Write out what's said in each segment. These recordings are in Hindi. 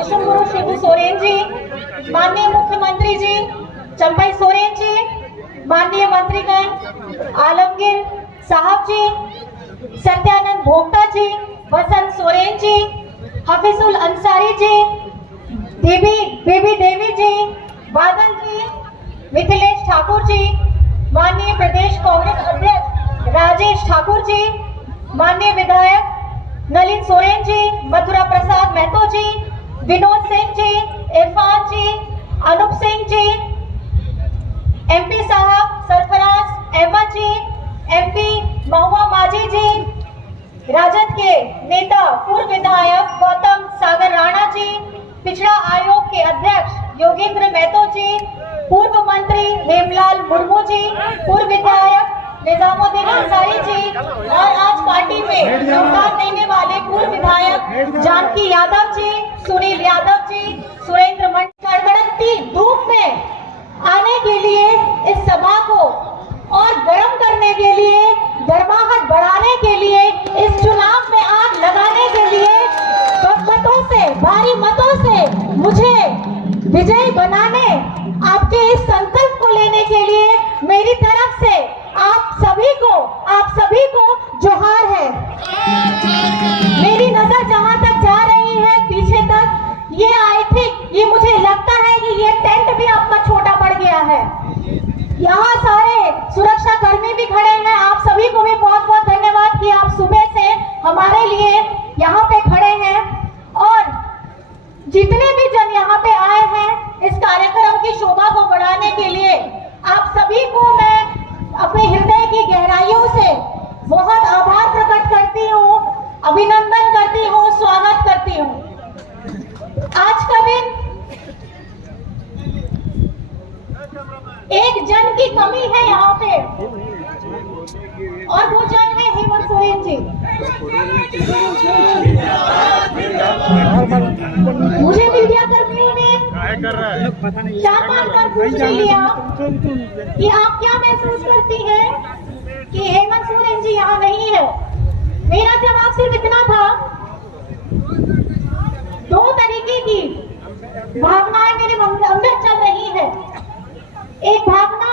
विशुंभुरु शिबू सोरेन जी, माननीय मुख्यमंत्री जी चंपई सोरेन जी, माननीय मंत्रीगण आलमगीर साहब जी, सत्यानंद भोक्ता जी, वसंत सोरेन जी, हफीजुल अंसारी जी, बेबी देवी जी, बादल जी, मिथिलेश ठाकुर जी, माननीय प्रदेश कांग्रेस अध्यक्ष राजेश ठाकुर जी, माननीय विधायक नलिन सोरेन जी, मथुरा प्रसाद महतो जी, विनोद सिंह जी, इरफान जी, अनूप सिंह जी, एमपी साहब सरफराज अहमद जी, एमपी महुआ माझी जी, राजद के नेता पूर्व विधायक गौतम सागर राणा जी, पिछड़ा आयोग के अध्यक्ष योगेंद्र महतो जी, पूर्व मंत्री हेमलाल मुर्मू जी, पूर्व विधायक निजामुद्दीन अंसारी जी और आज पार्टी में योगदान देने वाले पूर्व विधायक जानकी यादव जी, सुनील यादव जी, सुरेंद्र मंडल कड़कड़ती धूप में आने के लिए इस सभा को और गर्म करने के लिए, गर्माहट बढ़ाने के लिए, इस चुनाव में आग लगाने के लिए मतों से, भारी मतों से मुझे विजयी बनाने, आपके इस संकल्प को लेने के लिए मेरी तरफ से आप सभी को जोहार है। मेरी नजर जहां तक जा रही है पीछे तक, ये आई थिंक ये मुझे लगता है कि ये टेंट भी आपका छोटा पड़ गया है। यहाँ सारे सुरक्षा कर्मी भी खड़े हैं। आप सभी को भी बहुत बहुत धन्यवाद कि आप सुबह से हमारे लिए यहाँ पे खड़े हैं और जितने भी जन यहाँ पे आए हैं इस कार्यक्रम की शोभा को बढ़ाने के लिए, आप सभी को मैं अपने हृदय की गहराइयों से बहुत आभार प्रकट करती हूँ, अभिनंदन करती हूँ, स्वागत करती हूँ। आज का दिन एक जन की कमी है यहाँ पे और वो जन है हेमंत सोरेन जी। मुझे मीडिया कर्मियों ने चार बार पूछ लिया कि आप क्या महसूस करती हैं कि हेमंत सोरेन जी यहाँ नहीं है। मेरा जवाब सिर्फ इतना था, दो तरीके की भावनाएं मेरे अंदर चल रही है। एक भावना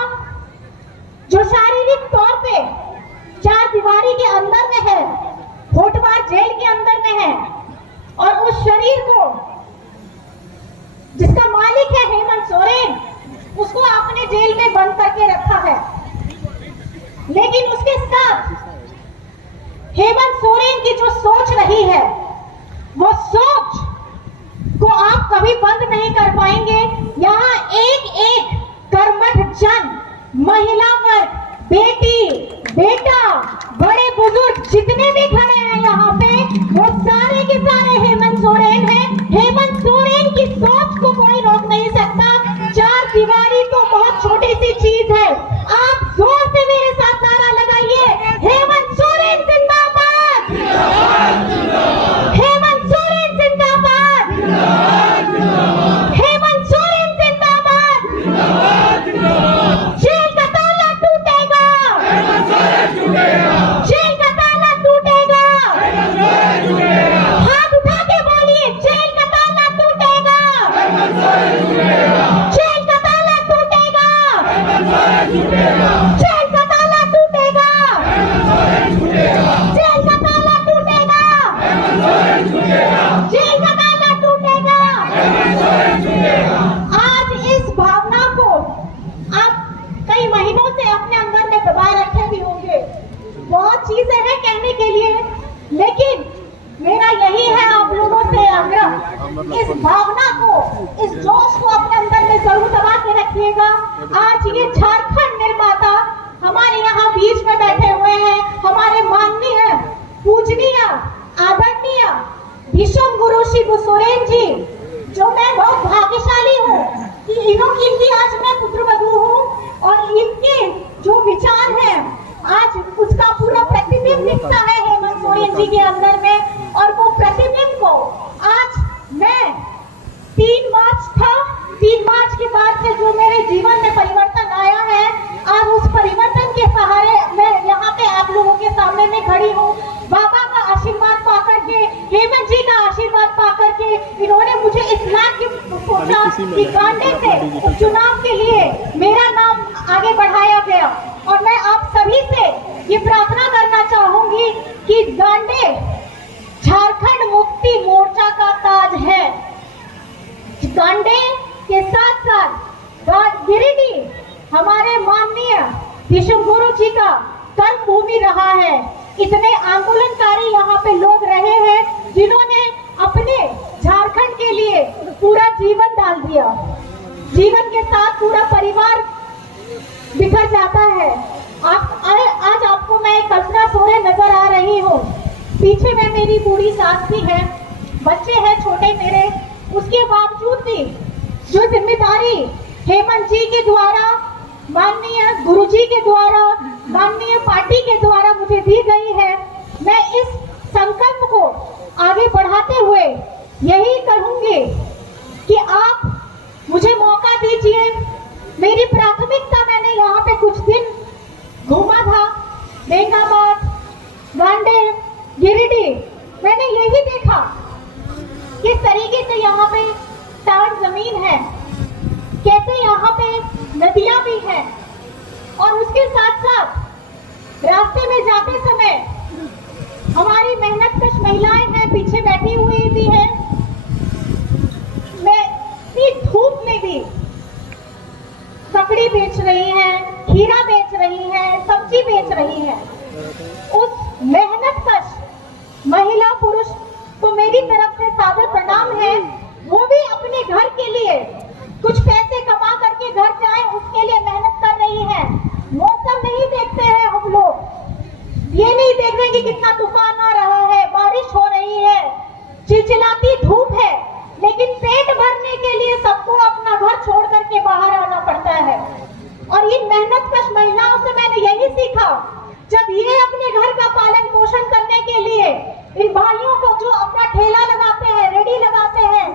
जो शारीरिक तौर पे चार दीवारी के अंदर में है, होटवार जेल के अंदर में है और उस शरीर को जिसका मालिक है हेमंत सोरेन, उसको आपने जेल में बंद करके रखा है। लेकिन उसके साथ हेमंत सोरेन की जो सोच रही है, वो सोच को आप कभी बंद नहीं कर पाएंगे। यहाँ एक एक कर्मठ जन, महिला वर्ग, बेटी, बेटा, बड़े बुजुर्ग जितने भी खड़े हैं यहाँ पे, वो सारे के सारे हेमंत सोरेन हैं। हेमंत सोरेन की सोच को कोई रोक नहीं सकता। चार दीवारी तो बहुत छोटी सी चीज है। आप जोर से मेरे साथ नारा लगाइए, हेमंत सोरेन जिंदाबाद, हेमंत सोरेन जिंदाबाद, हेमंत सोरेन जिंदाबाद। जेल का ताला टूटेगा, जेल का ताला टूटेगा। हाथ उठा के बोलिए, जेल का ताला टूटेगा, जेल का ताला टूटेगा, जेल का ताला टूटेगा, जेल का ताला टूटेगा, जेल का ताला टूटेगा। आज इस भावना को आप कई महीनों से अपने अंदर में दबा रखे भी होंगे। बहुत चीजें हैं कहने के लिए, लेकिन मेरा यही है आप लोगों से आग्रह, इस भावना को, इस जोश को अपने अंदर में जरूर दबा के रखिएगा। आज ये झारखंड निर्माता हमारे यहाँ बीच में बैठे हुए हैं, हमारे माननीय, पूजनीय, आदरणीय विशुंभुरु शिबू सोरेन जी, जो मैं बहुत भाग्यशाली हूँ कि इनकी आज मैं पुत्रवधू हूँ और इनके जो विचार हैं आज उसका पूरा प्रतिबिंब दिखता है हेमंत सोरेन जी के अंदर में। और वो प्रतिबिंब को आज मैं 3 मार्च था, 3 मार्च के बाद से जो मेरे जीवन में परिवर्तन आया है, आज उस परिवर्तन के सहारे मैं यहाँ पे आप लोगों के सामने में खड़ी हूँ। बाबा का आशीर्वाद पाकर के, हेमंत जी का आशीर्वाद पाकर के इन्होंने मुझे इस कि गांडे से उपचुनाव के लिए मेरा नाम आगे बढ़ाया गया। और मैं आप सभी से ये प्रार्थना करना चाहूंगी कि गांडे झारखंड मुक्ति मोर्चा का ताज है। गांडे के साथ साथ गिरिडीह हमारे माननीय विश्व गुरु जी का कर्म भूमि रहा है। इतने आंदोलनकारी यहाँ पे लोग रहे हैं जिन्होंने अपने झारखंड के लिए पूरा जीवन डाल दिया। जीवन के साथ पूरा परिवार बिखर जाता है। आज आपको मैं कल्पना सोरेन नजर आ रही हूँ। पीछे में मेरी बूढ़ी सास भी है, बच्चे हैं छोटे मेरे। उसके बावजूद भी जो जिम्मेदारी हेमंत जी के द्वारा, माननीय गुरुजी के द्वारा, माननीय पार्टी के द्वारा मुझे दी गई है, मैं इस संकल्प को आगे बढ़ाते हुए यही कहूंगी कि आप मुझे मौका दीजिए। मेरी प्राथमिकता, मैंने यहाँ पे कुछ दिन घूमा था, बेंगाबाद, गांडे, गिरिडीह। मैंने यही देखा किस तरीके से यहाँ पे टाट जमीन है, कैसे यहाँ पे नदियां भी हैं, और उसके साथ साथ रास्ते में जाते समय हमारी मेहनतकश महिलाएं हैं, पीछे बैठी हुई भी है। मैं इतनी धूप में भी ककड़ी बेच रही हैं, खीरा बेच रही हैं, सब्जी बेच रही हैं। उस मेहनतकश महिला पुरुष को मेरी तरफ से सादर प्रणाम है। वो भी अपने घर के लिए कुछ पैसे कमा करके घर जाए, उसके लिए मेहनत कर रही है। मौसम नहीं देखते हैं हम लोग, ये नहीं देख रहे कि कितना तूफान आ रहा है, बारिश हो रही है, चिलचिलाती धूप है, लेकिन पेट भरने के लिए सबको अपना घर छोड़ करके बाहर आना पड़ता है। और इन मेहनतकश महिलाओं से मैंने यही सीखा, जब ये अपने घर का पालन पोषण करने के लिए इन भाइयों को जो अपना ठेला लगाते हैं, रेडी लगाते हैं,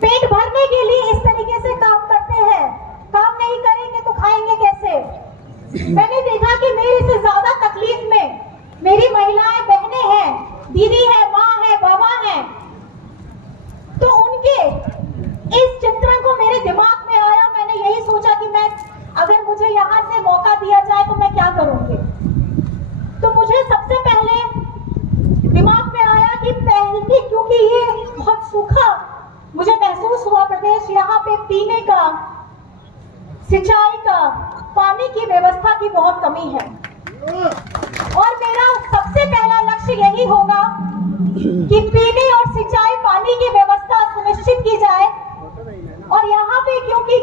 पेट भरने के लिए इस तरीके से काम करते हैं, काम नहीं करेंगे तो खाएंगे कैसे। मैंने देखा कि मेरे से ज्यादा तकलीफ में मेरी महिलाएं, बहनें हैं, दीदी है, माँ है, बाबा है। तो उनके इस चित्रण को मेरे दिमाग में आया। मैंने यही सोचा कि मैं, अगर मुझे यहाँ से मौका दिया जाए तो मैं क्या करूंगी। तो मुझे सबसे पहले दिमाग में आया कि पहले, क्योंकि ये बहुत सूखा मुझे महसूस हुआ प्रदेश, यहाँ पे पीने का, सिंचाई का, पानी की व्यवस्था की बहुत कमी है। और मेरा सबसे पहला लक्ष्य यही होगा कि पीने और सिंचाई पानी की व्यवस्था सुनिश्चित की जाए। और यहाँ पे, क्योंकि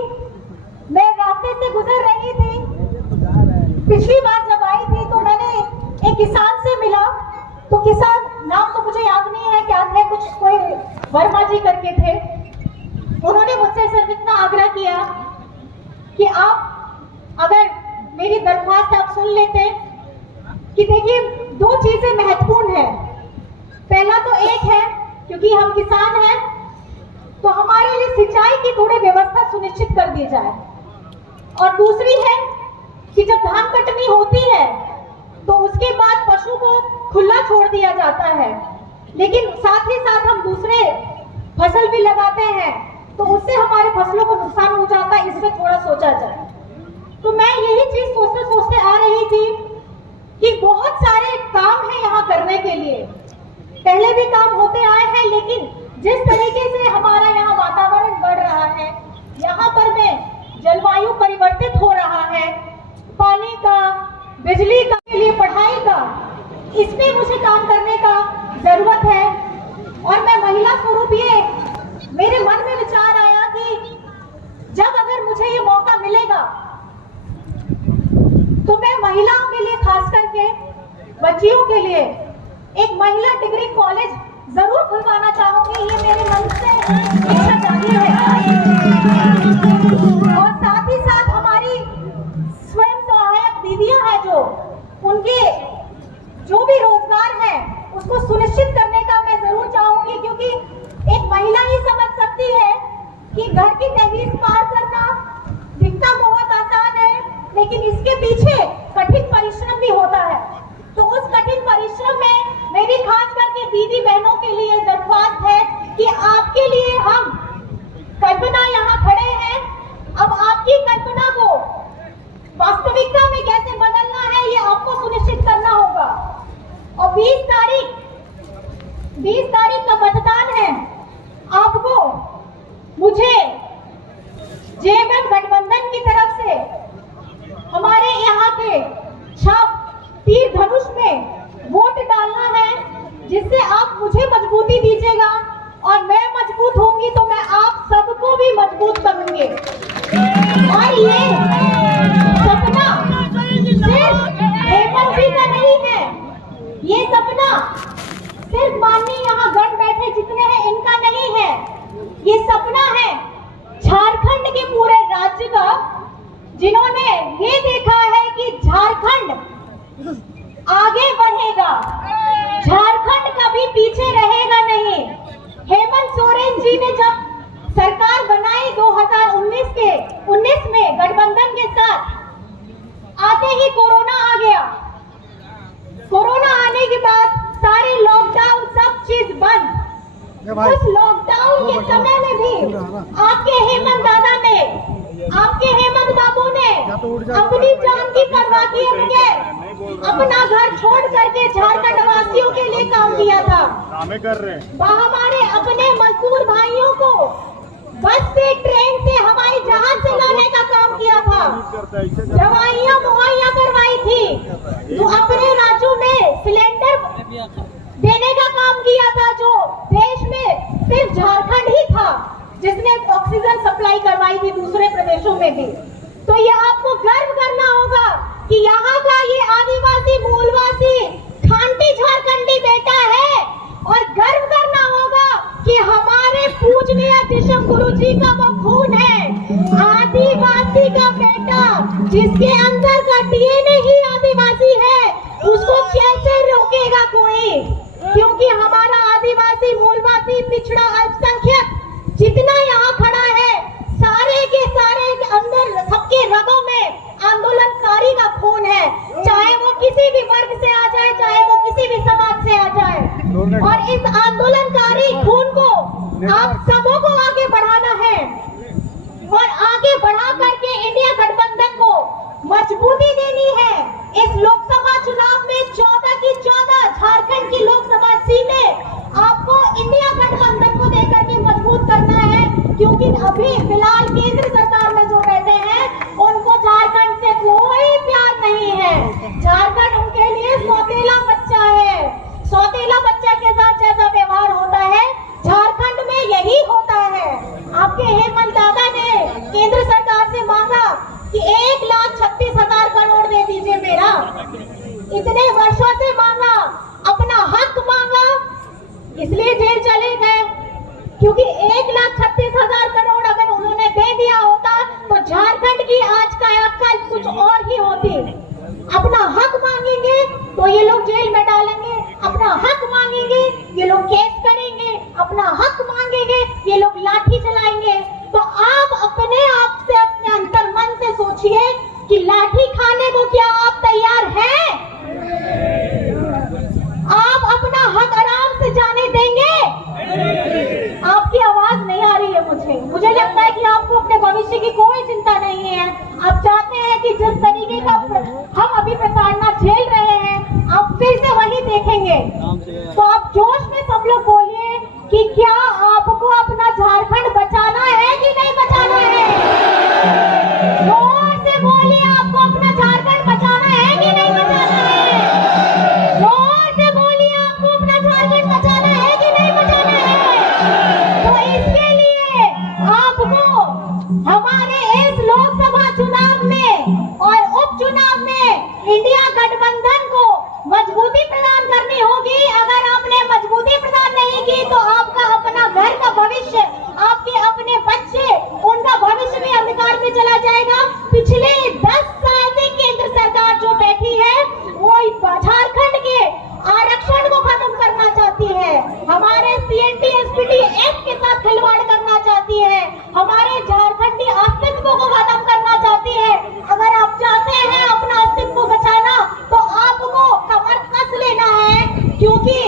मैं रास्ते से गुजर रही थी, पिछली बार जब आई थी तो मैंने एक किसान से मिला। तो किसान, नाम तो मुझे याद नहीं है क्या थे, कुछ कोई वर्मा जी करके थे। उन्होंने मुझसे सिर्फ इतना आग्रह किया कि आप अगर मेरी दरख्वास्त आप सुन लेते कि देखिए, दो चीजें महत्वपूर्ण है। पहला तो एक है, क्योंकि हम किसान हैं तो हमारे लिए सिंचाई की थोड़ी व्यवस्था सुनिश्चित कर दी जाए। और दूसरी है कि जब धान कटनी होती है तो उसके बाद पशु को खुला छोड़ दिया जाता है, लेकिन साथ ही साथ हम दूसरे फसल भी लगाते हैं, तो उससे हमारे फसलों को नुकसान हो जाता है। इसमें थोड़ा सोचा जाए। तो मैं यही चीज सोचते सोचते आ रही थी कि बहुत सारे काम है यहाँ करने के लिए, पहले भी काम होते आए हैं, लेकिन जिस तरीके से हमारा यहाँ वातावरण बढ़ रहा है, यहाँ पर में जलवायु परिवर्तित हो रहा है, पानी का, बिजली का, के लिए पढ़ाई का, इसमें मुझे काम करने का जरूरत है। और मैं महिला स्वरूप, ये मेरे मन में विचार आया कि जब अगर मुझे ये मौका मिलेगा तो मैं महिलाओं के लिए, खास करके बच्चियों के लिए, एक महिला डिग्री कॉलेज जरूर खुलवाना चाहूंगी। ये मेरे मन से इच्छा जागी है। और साथ ही साथ हमारी स्वयं सहायक दीदियां हैं, जो उनके जो भी रोजगार है उसको सुनिश्चित करने का मैं जरूर चाहूंगी, क्योंकि एक महिला ही समझ सकती है कि घर की दहलीज पार करना दिखता बहुत आसान है, लेकिन इसके पीछे कठिन परिश्रम भी होता है। तो उस कठिन परिश्रम में मेरी खास करके दीदी बहनों के लिए दरख्वास्त है कि आपके लिए हम कल्पना यहाँ जेएमएम गठबंधन की तरफ से हमारे यहाँ के छाप तीर धनुष में वोट डालना है, जिससे आप मुझे मजबूती दीजिएगा और मैं मजबूत होंगी तो मैं आप सबको भी मजबूत करूंगी। और ये सपना सिर्फ हेमंत जी का नहीं है, ये सपना सिर्फ माननीय यहाँ गण बैठे जितने हैं इनका नहीं है, ये सपना है झारखंड के पूरे राज्य का, जिन्होंने ये देखा है कि झारखंड आगे बढ़ेगा, झारखंड कभी पीछे रहेगा नहीं। हेमंत सोरेन जी ने जब सरकार बनाई 2019 में गठबंधन के साथ, आते ही कोरोना आ गया। कोरोना आने के बाद सारे लॉकडाउन सब चीज बंद। उस लॉकडाउन के समय में भी आपके हेमंत दादा ने, आपके हेमंत बाबू ने अपनी जान की परवाह किए बगैर अपना घर छोड़ करके झारखंड वासियों के लिए काम किया था। हमारे अपने मजदूर भाइयों को बस से, ट्रेन से, हवाई जहाज से लाने का काम किया था, दवाइयाँ मुहैया करवाई थी, तो अपने राज्यों में सिलेंडर देने का काम किया था, जो देश में सिर्फ झारखंड ही था जिसने ऑक्सीजन सप्लाई करवाई थी दूसरे प्रदेशों में भी। तो ये आपको गर्व करना होगा कि यहाँ का ये आदिवासी मूलवासी खांटी झारखंडी बेटा है, और गर्व करना होगा कि हमारे पूजनीय दिशम गुरु जी का वो खून है, आदिवासी का बेटा, जिसके अंदर का डीएनए ही आदिवासी है, उसको कैसे रोकेगा कोई? क्योंकि हमारा आदिवासी मूलवासी पिछड़ा अल्पसंख्यक जितना यहाँ खड़ा है, सारे के सारे अंदर सबके रगों में आंदोलनकारी का खून है, चाहे वो किसी भी वर्ग से आ जाए, चाहे वो किसी भी समाज से आ जाए। और इस आंदोलनकारी खून को आप सबों को आगे बढ़ाना है, और आगे बढ़ा करके इंडिया गठबंधन को मजबूती देनी है। इस लोकसभा चुनाव में 14 की 14 झारखंड की लोकसभा सीटें आपको इंडिया गठबंधन को देकर के मजबूत करना है, क्योंकि अभी फिलहाल केंद्र सरकार में जो बैठे हैं उनको झारखंड से कोई प्यार नहीं है। झारखंड उनके लिए सौतेला बच्चा है, सौतेला बच्चा के साथ जैसा व्यवहार होता है झारखंड में यही होता है। आपके हेमंत दादा ने केंद्र सरकार से मांगा कि 1,36,000 करोड़ दे दीजिए मेरा, इतने वर्षों से मांगा, अपना हक मांगा, इसलिए जेल चले गए, क्योंकि 1,36,000 करोड़ अगर उन्होंने दे दिया होता तो झारखंड की आज का अक्ल कुछ और ही होती। अपना हक मांगेंगे तो ये लोग जेल में डालेंगे, अपना हक मांगेंगे ये लोग केस करेंगे, अपना हक मांगेंगे ये लोग लाठी चलाएंगे। तो आप अपने आप से, अपने अंतर मन से सोचिए कि लाठी खाने को क्या आप तैयार हैं? आप अपना हक आराम से जाने देंगे? आपकी आवाज नहीं आ रही है मुझे लगता है कि आपको अपने भविष्य की कोई चिंता नहीं है। आप चाहते हैं कि जिस तरीके का हम अभी प्रताड़ना झेल रहे हैं आप फिर से वही देखेंगे। तो आप जोश में सब लोग बोलिए कि क्या आपको अपना झारखंड बचाना है कि नहीं बचाना है? जोर से बोलिए, आपको अपना झारखंड बचाना है कि नहीं बचाना है? जोर से बोलिए, आपको अपना झारखंड बचाना है कि नहीं बचाना है? तो इसके लिए आपको हमारे इस लोकसभा चुनाव में और उपचुनाव में इंडिया गठबंधन को मजबूती प्रदान करनी होगी। अगर आपने मजबूती प्रदान नहीं की तो आपका अपना घर का भविष्य, आपके अपने बच्चे, उनका भविष्य भी अंधकार में चला जाएगा। पिछले 10 साल से केंद्र सरकार जो बैठी है वो झारखंड के आरक्षण को खत्म करना चाहती है, हमारे सीएनटी एसपीटी एक्ट के साथ खिलवाड़ करना चाहती है, हमारे झारखंडी अस्तित्व को खत्म करना चाहती है। अगर आप चाहते हैं अपना अस्तित्व बचाना तो आपको कमर कस लेना है, क्योंकि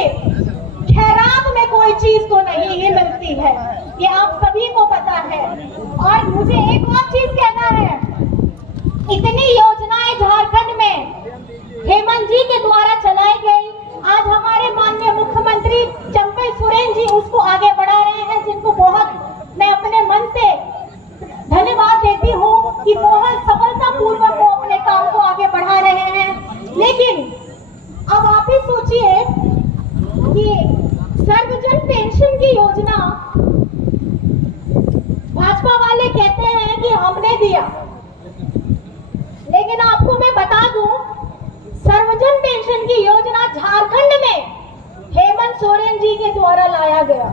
खैरात में कोई चीज तो नहीं ही मिलती है, ये आप सभी को पता है। और मुझे एक और चीज कहना है, इतनी योजनाएं झारखंड में हेमंत जी के द्वारा चलाई गई, आज हमारे माननीय मुख्यमंत्री चंपई सोरेन जी उसको आगे बढ़ा रहे हैं, जिनको बहुत मैं अपने मन से धन्यवाद हमने दिया। लेकिन आपको मैं बता दूं, सर्वजन पेंशन की योजना झारखंड में हेमंत सोरेन जी के द्वारा लाया गया।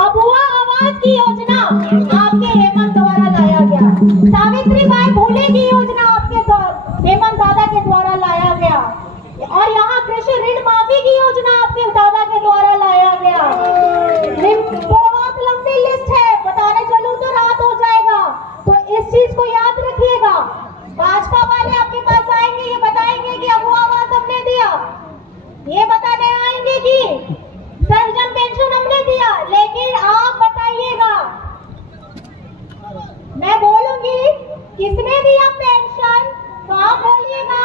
अबुआ आवास की योजना आपके हेमंत द्वारा लाया गया। सावित्रीबाई फुले की योजना आपके द्वारा हेमंत दादा के द्वारा लाया गया। और यहाँ कृषि ऋण माफी की योजना आपके दादा के द्वारा लाया गया। बहुत लंबी लिस्ट है, बताने चलूं तो रात हो जाएगा। तो इस चीज को याद रखिएगा। भाजपा वाले आपके पास आएंगे, ये बताएंगे कि अबुआ आवास हमने दिया, ये बताने आएंगे कि सर्वजन पेंशन हमने दिया। लेकिन आप बताइएगा, मैं बोलूंगी किसने दिया पेंशन, तो आप बोलिएगा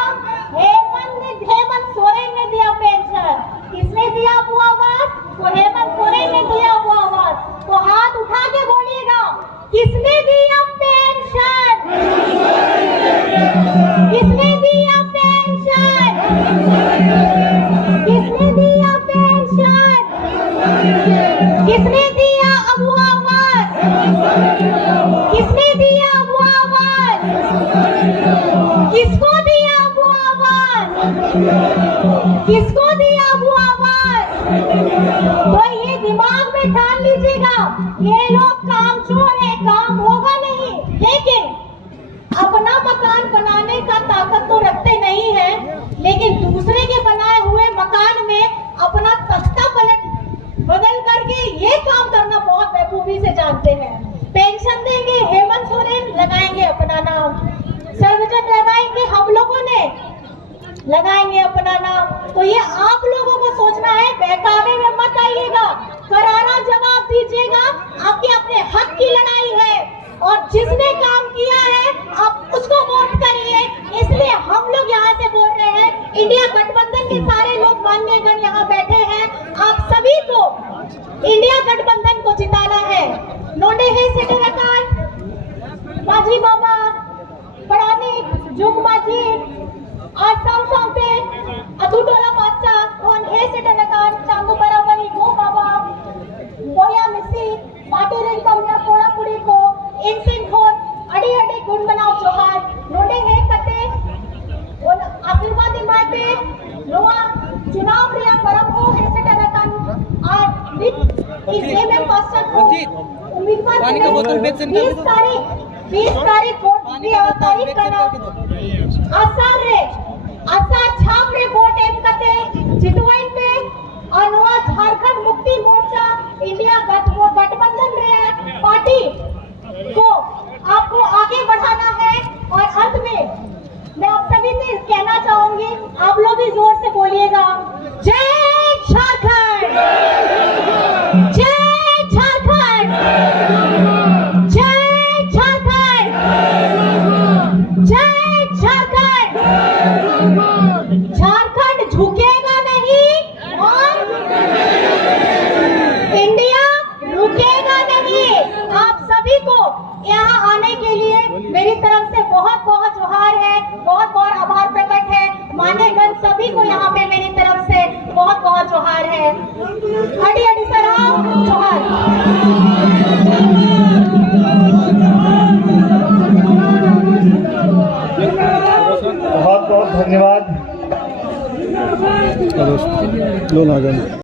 हेमंत सोरेन ने दिया पेंशन। किसने दिया अबुआ आवास, तो हेमंत सोरेन ने दिया अबुआ आवास। तो हाथ उठा के बोलिएगा, किसने दिया पेंशन, किसने दिया पेंशन, किसने दिया पेंशन, किसने दिया अबुआ आवास, किसने दिया अबुआ आवास, किसको दिया अबुआ आवास, किसको दिया अबुआ आवास। तो ये दिमाग में ठान लीजिएगा, ये लोग कामचोर है, काम होगा नहीं। लेकिन अपना मकान बनाने का ताकत तो रखते नहीं है, लेकिन दूसरे के बनाए हुए मकान में अपना तख्ता पलट बदल करके ये काम करना बहुत बेखूबी से जानते हैं। पेंशन देंगे हेमंत सोरेन, लगाएंगे अपना नाम। सर्वजन लगाएंगे हम लोगों ने, लगाएंगे अपना नाम। तो ये आप लोगों को सोचना है, बहकावे में मत आइएगा, करारा जवाब दीजिएगा। आपके अपने हक की लड़ाई है और जिसने काम किया है आप उसको वोट करिए। इसलिए हम लोग यहाँ से बोल रहे हैं, इंडिया गठबंधन के सारे लोग मान्यगण यहाँ बैठे हैं, आप सभी को इंडिया गठबंधन को जिताना है। नोडे है सेटरकान माझी बाबा पढ़ाने जुग माझी आसाम सामते अतुटोला मास्टर कौन है सेटरकान चांदू बराबरी गो बाबा बोया मिसी पाटी रे कमया कोड़ा कुड़ी को इनसिन खोन अड़ी अड़ी गुण बनाओ जोहार नोडे है कते और आशीर्वाद दिमाते लोआ चुनाव रिया परम हो है सेटरकान और विद इस में मास्टर को उम्मीदवार पानी का बोतल बेच सकते हैं। 20 तारीख वोट की तारीख करना आसार रे आसार छाप रे वोट एम कते जितवाइन पे और नवा झारखंड मुक्ति मोर्चा इंडिया गठबंधन रे पार्टी को आपको आगे बढ़ाना है। और अंत में मैं आप सभी से कहना चाहूंगी, आप लोग भी जोर से बोलिएगा, जय झारखंड, जय झारखंड, जय झारखंड, जय झारखंड। झारखंड झुकेगा नहीं और इंडिया रुकेगा नहीं। आप सभी को यहाँ आने के लिए मेरी तरफ से बहुत बहुत जोहार है, बहुत बहुत आभार प्रकट है। मान्यगण सभी को यहाँ पे मेरी तरफ से बहुत बहुत जोहार है। अड़ी अड़ी सराव जोहार। बहुत बहुत धन्यवाद।